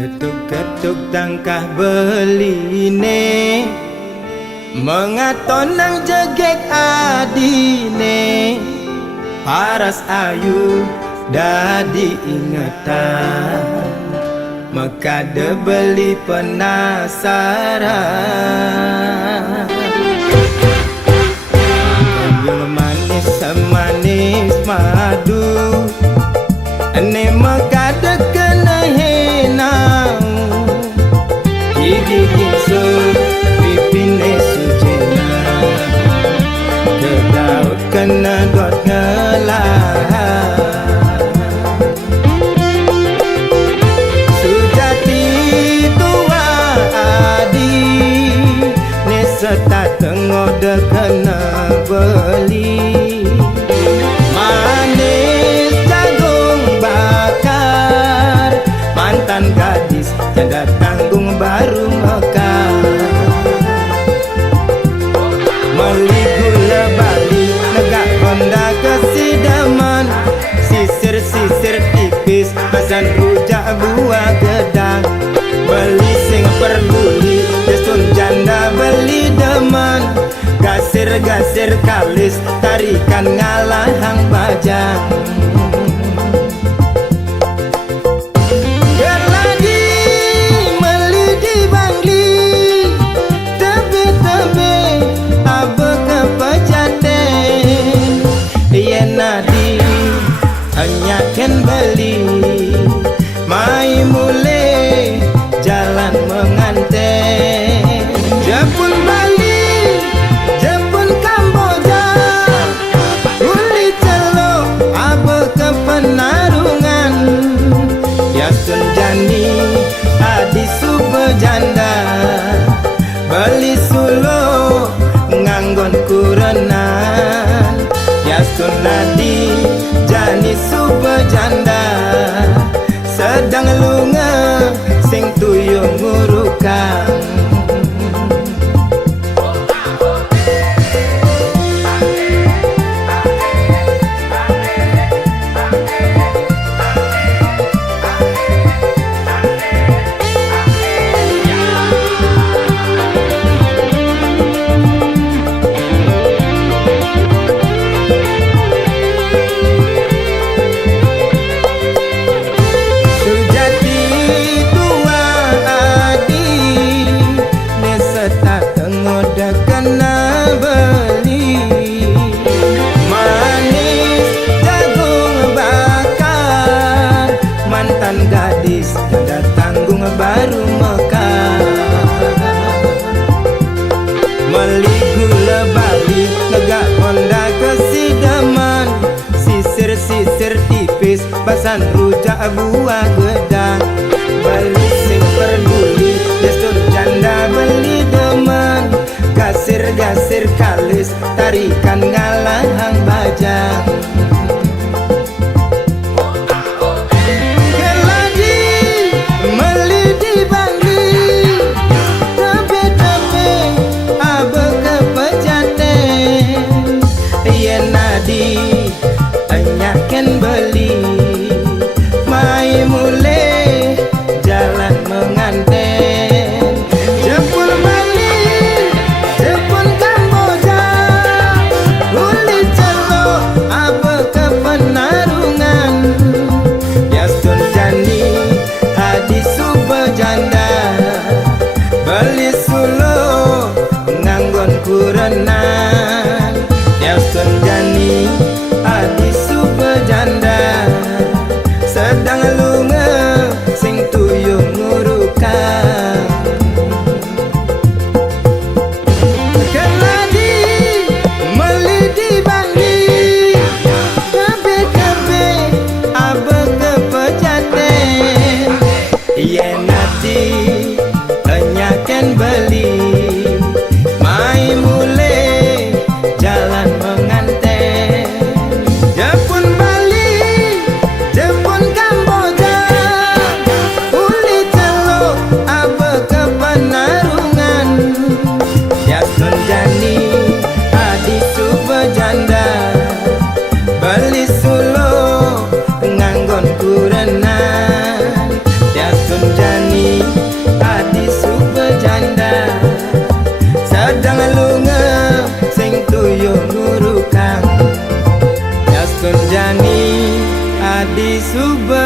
Ketuk-ketuk tangkah beline, mengaton nang jegek adine. Paras ayu dadi ingetan, mekade beli penasaran. Yang manis semanis madu, ane mekade kena henang. Gigi gingsu pipine sujena, kedaut kena dot ngelah. Sujati tua adi, neseta tengode kena beli. Manis jagung bakar, mantan gadis janda tanggung baru mekar. Meli gula bali negak Honda kesidaman, sisir-sisir tipis pesan rujak buah gedang. Beli sing perluli desun janda beli deman, gasir-gasir kalis tarikan ngalahang bajang. Hanya ken beli mai mule jalan menganten. Jepun Bali, Jepun Kamboja, uli celok abe ke penarungan. Yasun jani adi sube janda, beli sulo nganggon kurenan. Yasun nadi jani sube janda, sedang lunga sing tuyung ngurukang. Gadis janda tanggung baru mekar. Meli gula bali negak Honda kesidaman, sisir-sisir tipis pasan rujak buah gedang. Beli sing peduli destur janda beli deman, gasir-gasir kalis tarikan ngalahang bajang. Anyaken beli mai mule jalan menganten. Jepun Bali, Jepun Kamboja, uli celok abe ke penarungan. Yasun jani adi sube janda, beli sulo nganggon kurenan. Yasun jani adi sube janda, sedang lunga sing tuyung ngurukang. Keladi meli di Bali, kebe-kebe abe ke pejaten. Yen ati anyaken beli mai mule jalan menganten. Jepun Bali, Jepun Kamboja, uli celok abe ke penarungan. Yasun jani adi sube janda, beli sulo nganggon kurenan. Yasun jani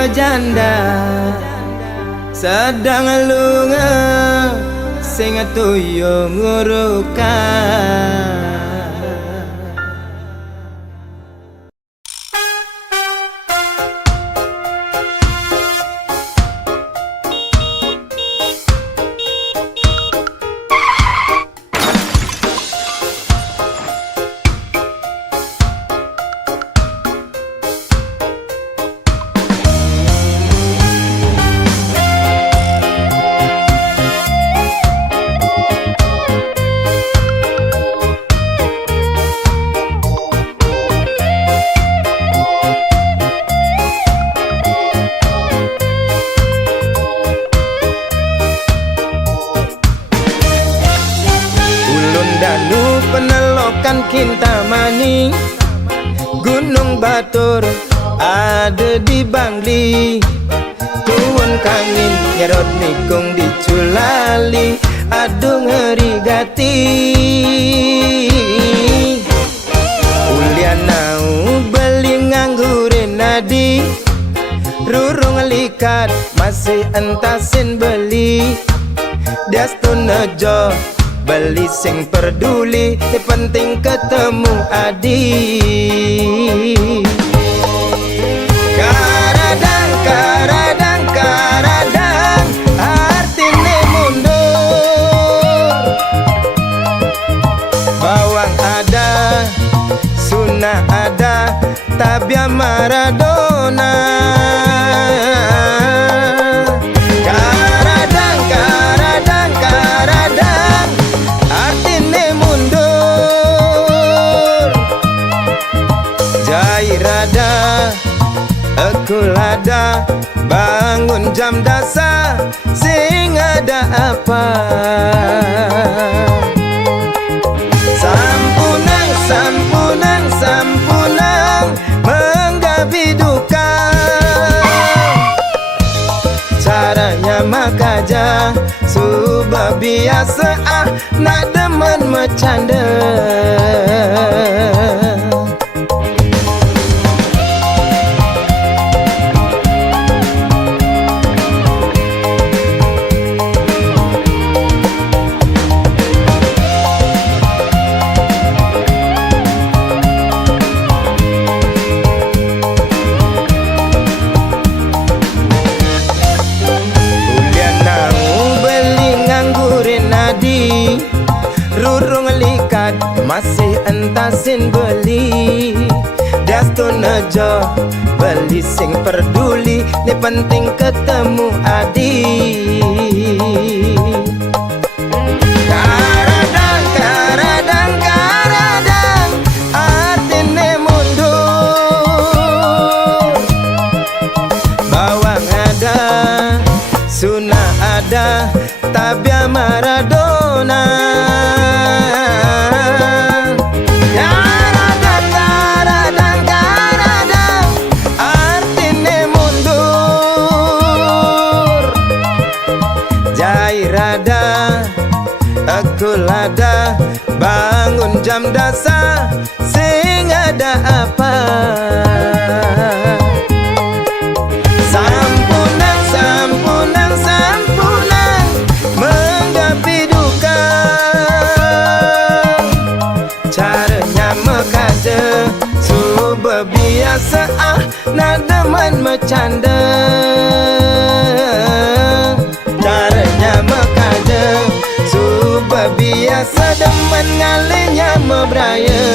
pejanda sedang lunga sing tuyo ngurukan. Danu penelokan Kintamani, Gunung Batur ada di Bangli, Tuwon Kangin nyerot nikung di Culali, aduh ngeri gati. Ulianau beli nganggurin nadi, rurung likat masih entasin beli, Diastun nejo beli sing peduli, penting ketemu adi. Karadang, karadang, karadang, artine mundur. Bawang ada, sunnah ada, tabia Maradona. Karadang, karadang, karadang, artine mundur. Jairada, ekulada, bangun jam dasar, sing ada apa? Sampunang, sampunang, sampunang, menggabi duka. Caranya makaja, subah biasa nak demen bercanda. Rurung likat masih entasin beli, Diastun nejo beli sing peduli, ni penting ketemu adi. Karadang, karadang, karadang, artine mundur. Bawang ada, sunnah ada, tabia Maradona. Karadang, karadang, karadang, artine mundur. Jairada, ekulada, bangun jam dasar, sing ada apa? Sampunang, sampunang, sampunang, menggapi duka. Caranya mekaja, subah biasa nak demen bercanda. Caranya mekaja, subah biasa demen ngalinya mebraya.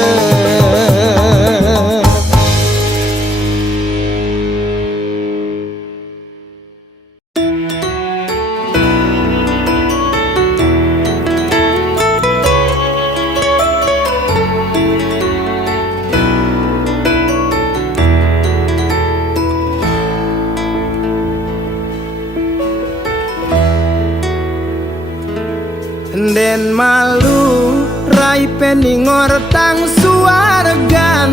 Den malu rai peningor tang suargan,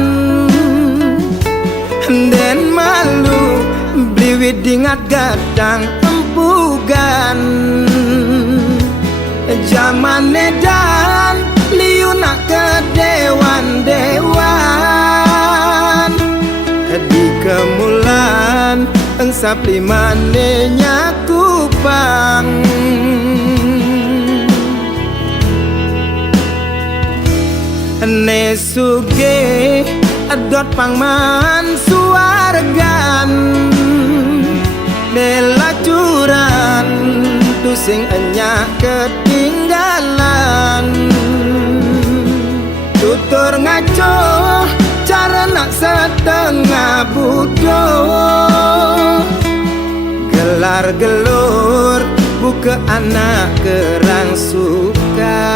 den malu bliwit dingat gadang empugan. Zaman edan liu nak ke dewan-dewan, di kemulan sapli mane nyakupang ne suge adot pangman suargan ne lacuran tu sing enya ketinggalan tutur ngaco cara nak setengah bodoh gelar gelur buka anak kerang suka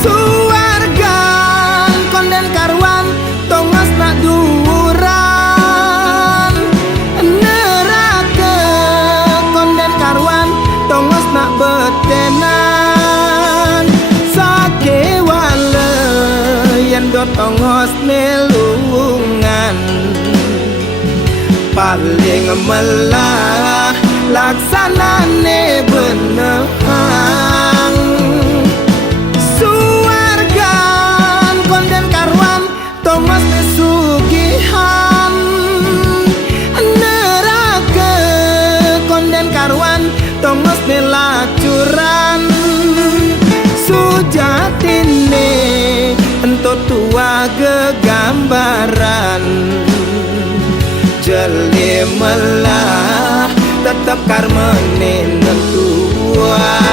suargan konden karwan tongos nak duran neraka konden karwan tongos nak betenan sake wale yen do tongos nelungan paling melah laksanane benehang suargan konden karwan tongos nesugihan neraka konden karwan tongos nelacuran sujatine ento tua gegambaran jeli melah tetap karmane nentuan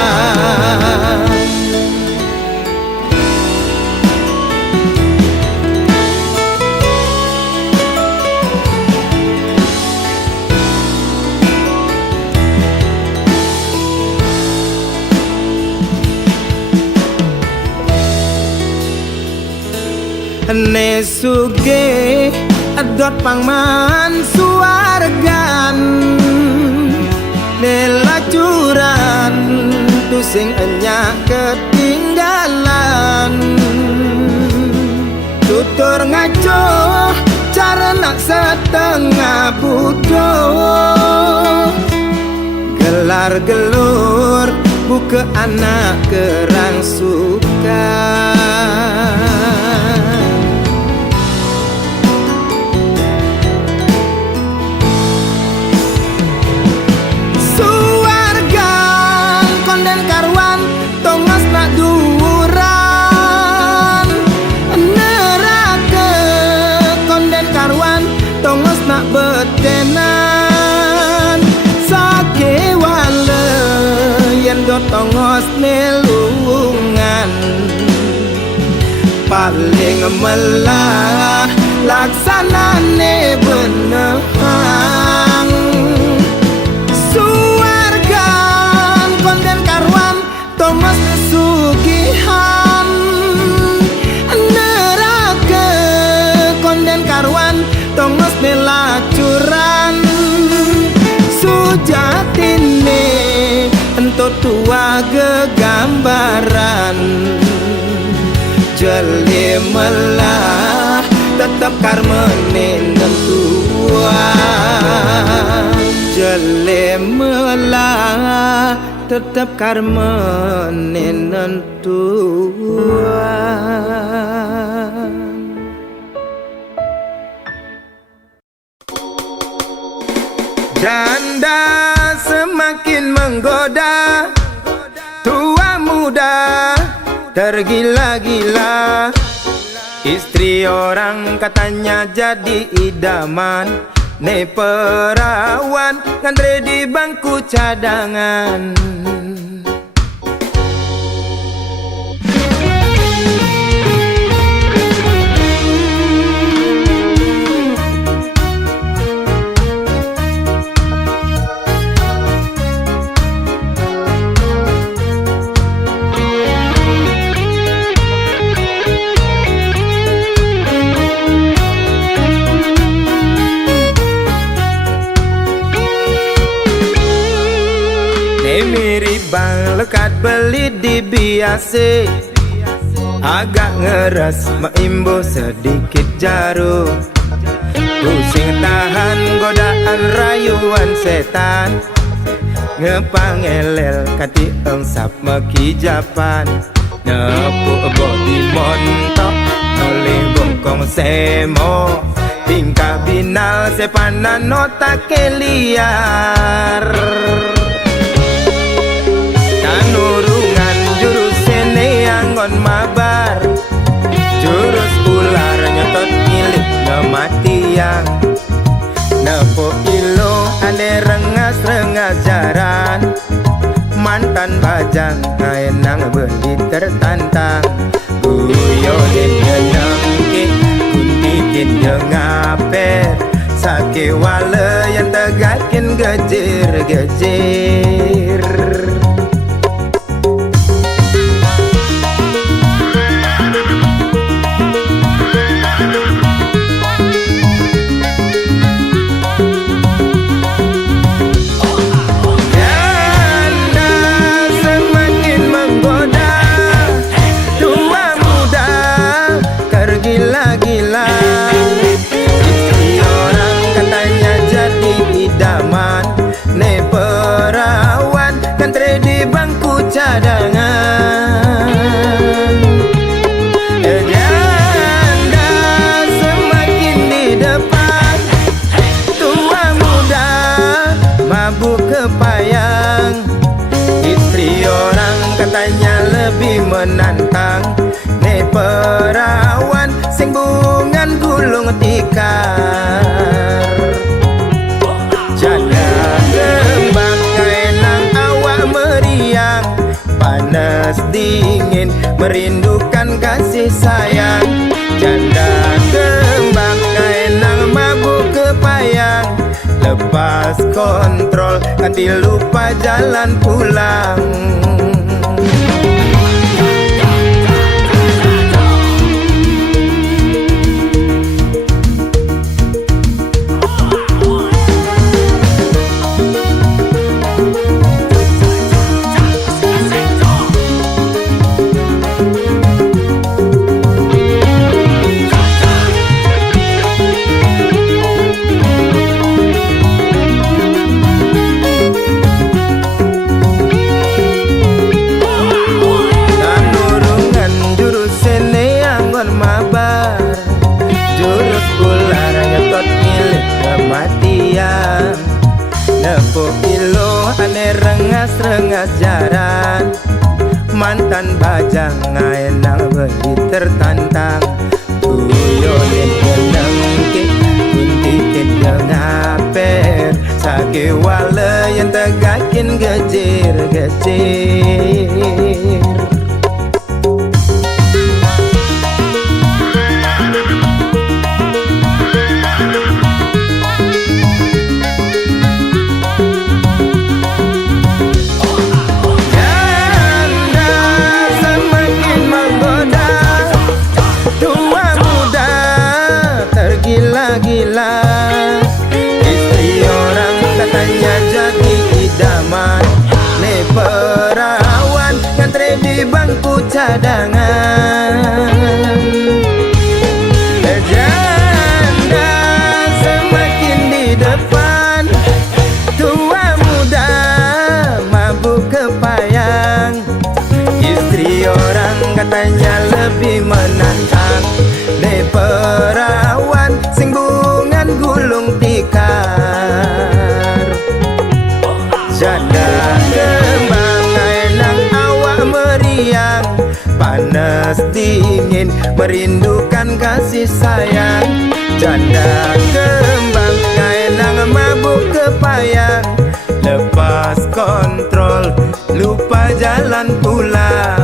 ne suge adot pangman suargan ne lacuran tu sing enya ketinggalan tutur ngaco cara nak setengah bodoh gelar gelur buka anak kerang suka betenan sake wale yen do tongos nelungan paling melah laksanane benehang suargan konden karwan tongos nesugihan neraka konden karwan tongos nelacuran sujatine ento tua gegambaran jeli melah tetap karmane nentuan jeli melah tetap karmane nentuan. Janda semakin menggoda, tua muda tergila-gila. Istri orang katanya jadi idaman, ne perawan ngandre di bangku cadangan. Mirip bang lekat beli di biase, agak ngeras maimbo sedikit jarum. Pusing tahan godaan rayuan setan, ngepangelel kati engsap meki japan. nepuk bodi montok oleh bongkong semo tingkah binal sepanan nota liar tanurungan jurus sene anggon mabar jurus ular nyotot milik kematian nepuk ilo ane rengas-rengas jaran mantan bajang kaenang beli tertantang guyonin jenengke kuntikin jengaper sake wale yang tegakin gejir-gejir gila-gila istri orang katanya jadi idaman ne perawan kan di bangku cadangan janda semakin di depan tua muda mabuk kepayang istri orang katanya lebih menantang ne perawan sing bungan gulung tikar janda kembang kaenang awak meriang panas dingin merindukan kasih sayang janda kembang kaenang mabuk kepayang lepas kontrol kanti lupa jalan pulang nepuk ilo ane rengas-rengas jaran mantan bajang ngaenang beli tertantang guyonin jenengke kuntikin jengaper sake wale yang tegakin gejir-gejir gila-gila istri orang katanya jadi idaman ne perawan ngantri di bangku cadangan janda semakin di depan tua muda mabuk kepayang istri orang katanya lebih menantang ne perawan sing bungan gulung tikar janda kembang ngaenang awak meriang panas dingin merindukan kasih sayang janda kembang ngaenang mabuk kepayang lepas kontrol lupa jalan pulang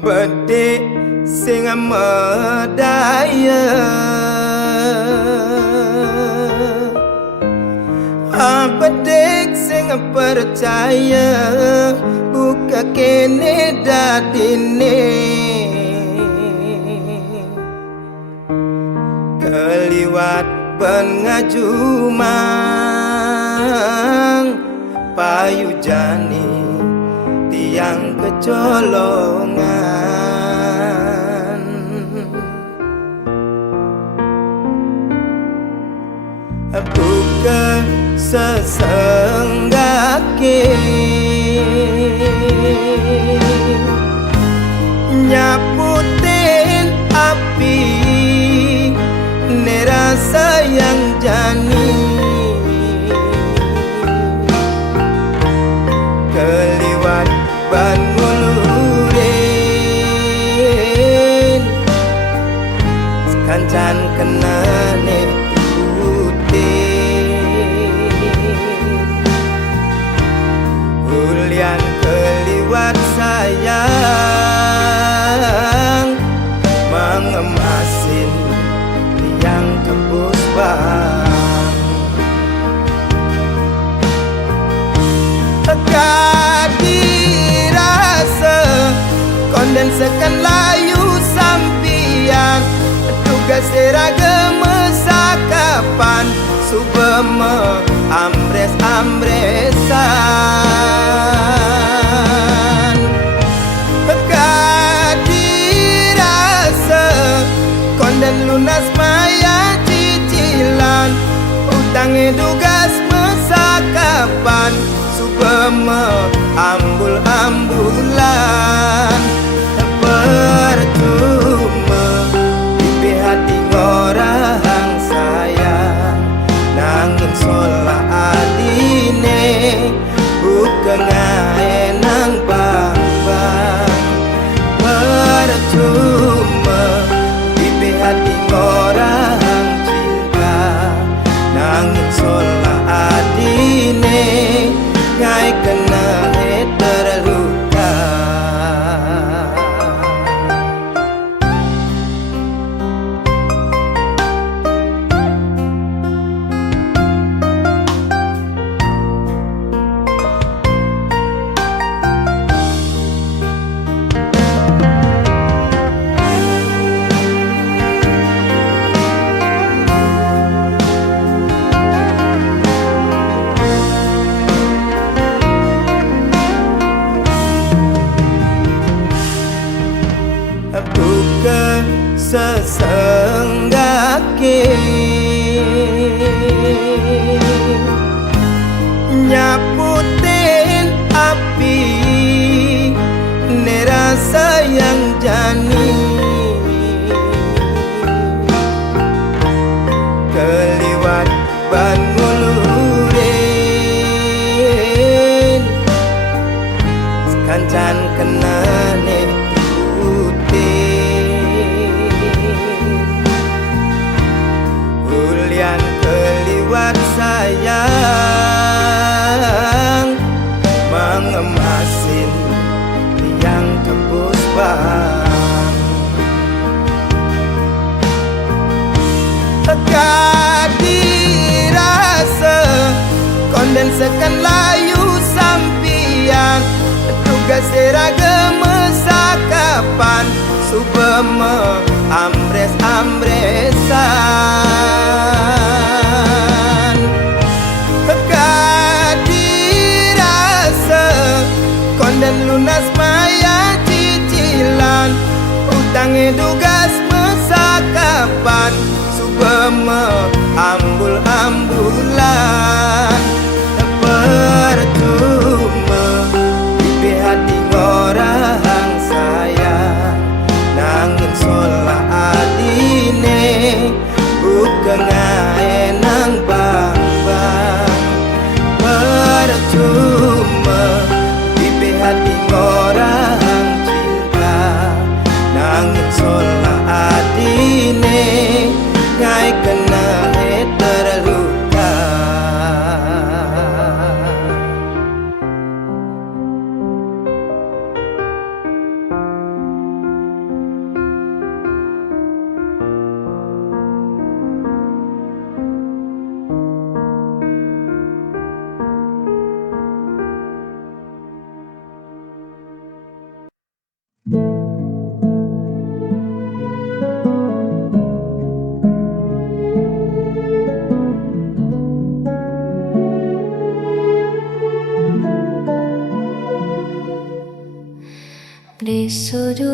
bedik sing medaya pedek sing percaya buka kene dadine keliwat pengajumang payu jani tiang kecolongan buka sesenggake nyaputin api nerasa yang jani keliwat ban ngulurin sekancan kenane Ulian keliwat sayang mengemasin tiang kebus bang kadirasa kondensekan layu sampian tugas seragam sakapan subeme ambres-ambresan kadirasa konden lunas maya cicilan utang tugas mesakapan subeme ambul-ambulan percuma di hati orang sayang nangin sola adine bukan nang bang-bang percuma di hati orang cinta nangin sola adine ngai kena terluka buka sesenggake nyaputin api nerasa yang jani keliwat ban ngulurin sekancan kenane Ulian keliwat sayang mengemasin tiang kebus bang kadirasa kondensekan layu sampian tugas seragam sakapan subeme ambres-ambresan kadirasa konden lunas maya cicilan utang tugas mesakapan subeme ambul-ambulan percuma di hati orang sayang nangin sola adine bukan nang bang-bang percuma di hati orang cinta nangin sola adine ngai kena terluka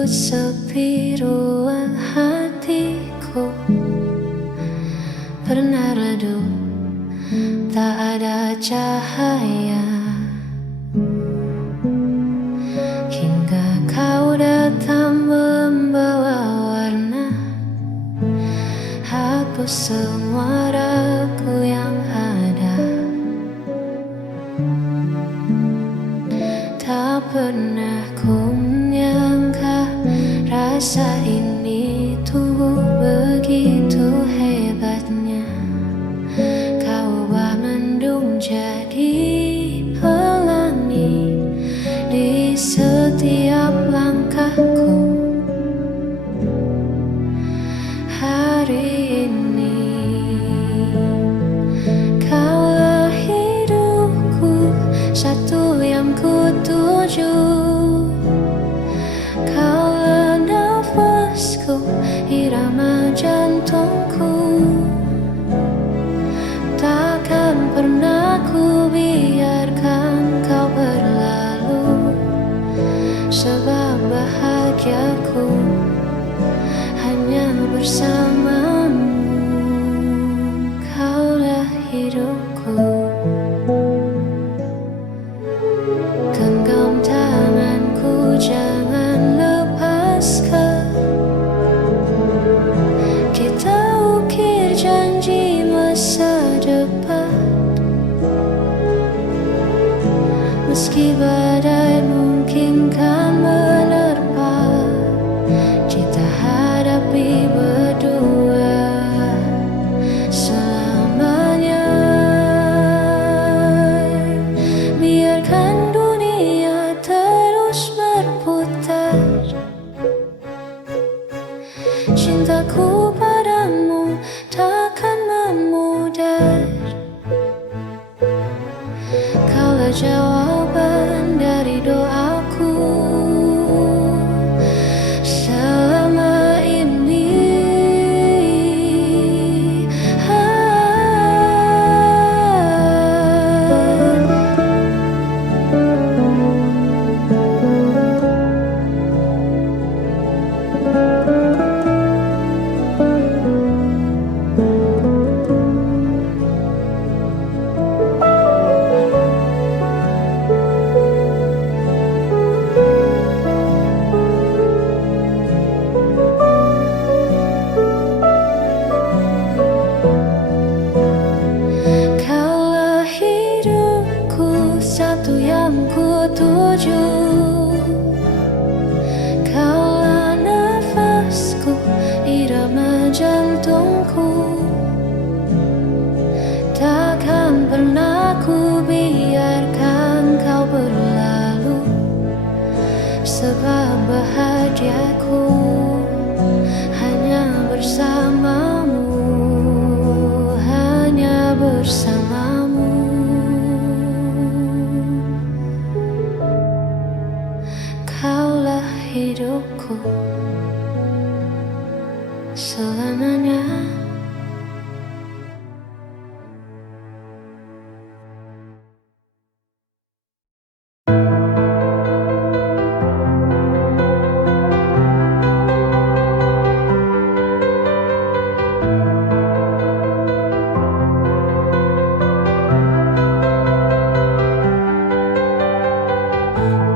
sepi ruang hatiku. Pernah redup, tak ada cahaya, hingga kau datang membawa warna, hapus semua ragu yang ada. Tak pernah ku menyangka rasa ini tuh begitu hebatnya. Kau ubah mendung jadi pelangi di setiap langkahku. Hari ini kaulah hidupku, satu yang ku tuju. Kaulah nafasku, irama jantungku. Takkan pernah ku biarkan kau berlalu, sebab bahagiaku hanya bersamamu. Kaulah hidupku. Genggam tanganku, jangan lepaskan. Kita ukir janji masa depan. Meski badai mungkin kan menerpa, kita hadapi berdua selamanya. Biarkan dunia terus berputar, cintaku padamu takkan memudar. Kaulah jawaban dari doaku selama ini. Kaulah hidupku, satu yang ku tuju. Kaulah nafasku, irama jantungku. Takkan pernah ku biarkan kau berlalu, sebab bahagiaku hanya bersamamu, hanya bersamamu. Kaulah hidupku selamanya.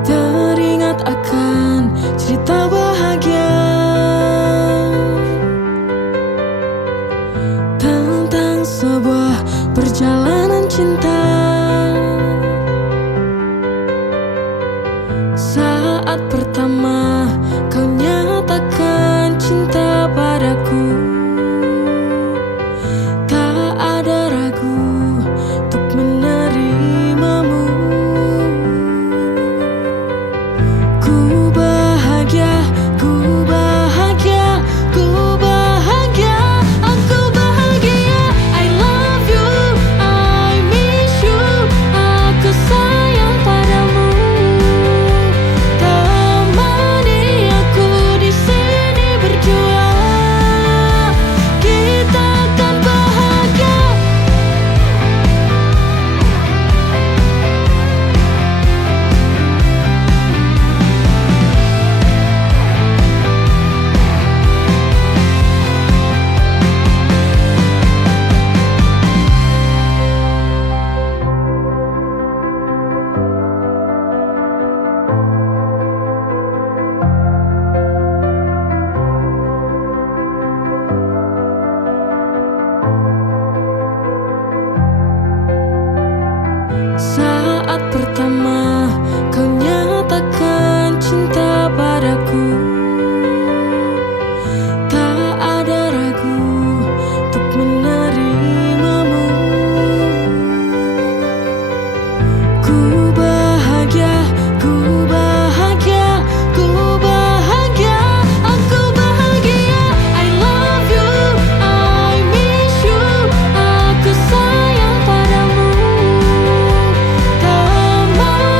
Teringat akan cerita bahagia pertama kau nyatakan cinta padaku, tak ada ragu untuk menerimamu. Ku bahagia, ku bahagia, ku bahagia, aku bahagia. I love you, I miss you, aku sayang padamu. Tak mau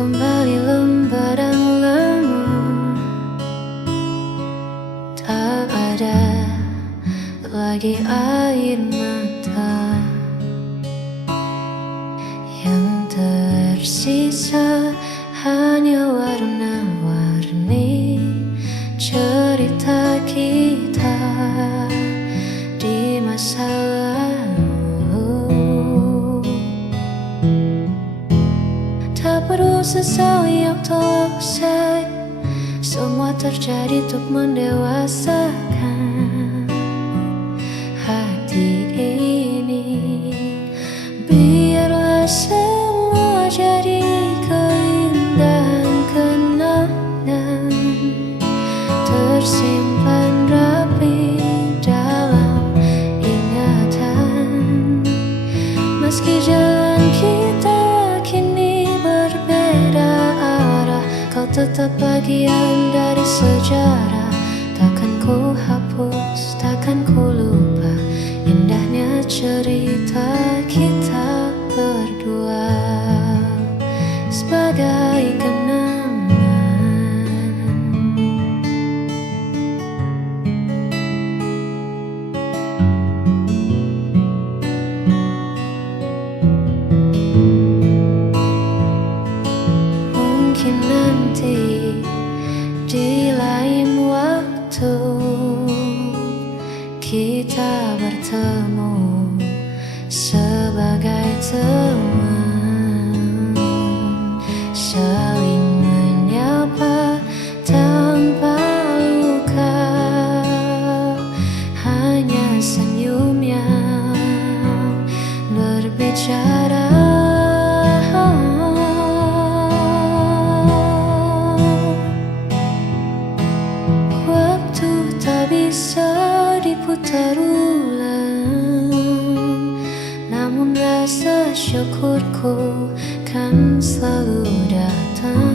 kembali lembaran lama. Tak ada lagi air mata yang tersisa, hanya warna-warni cerita kita di masa lalu. Tak perlu sesali yang telah usai, semua terjadi untuk mendewasakan hati ini. Biarlah semua jadi keindahan kenangan, tersimpan rapi dalam ingatan. Meski jalan kita kini berbeda arah, kau tetap bagian dari sejarah. Takkan ku hapus, takkan ku lupa indahnya cerita kita berdua sebagai kenangan. Mungkin nanti di lain waktu kita bertemu sebagai teman, saling menyapa tanpa luka, hanya senyum yang berbicara. Waktu tak bisa diputar ulang, namun rasa syukurku kan selalu datang.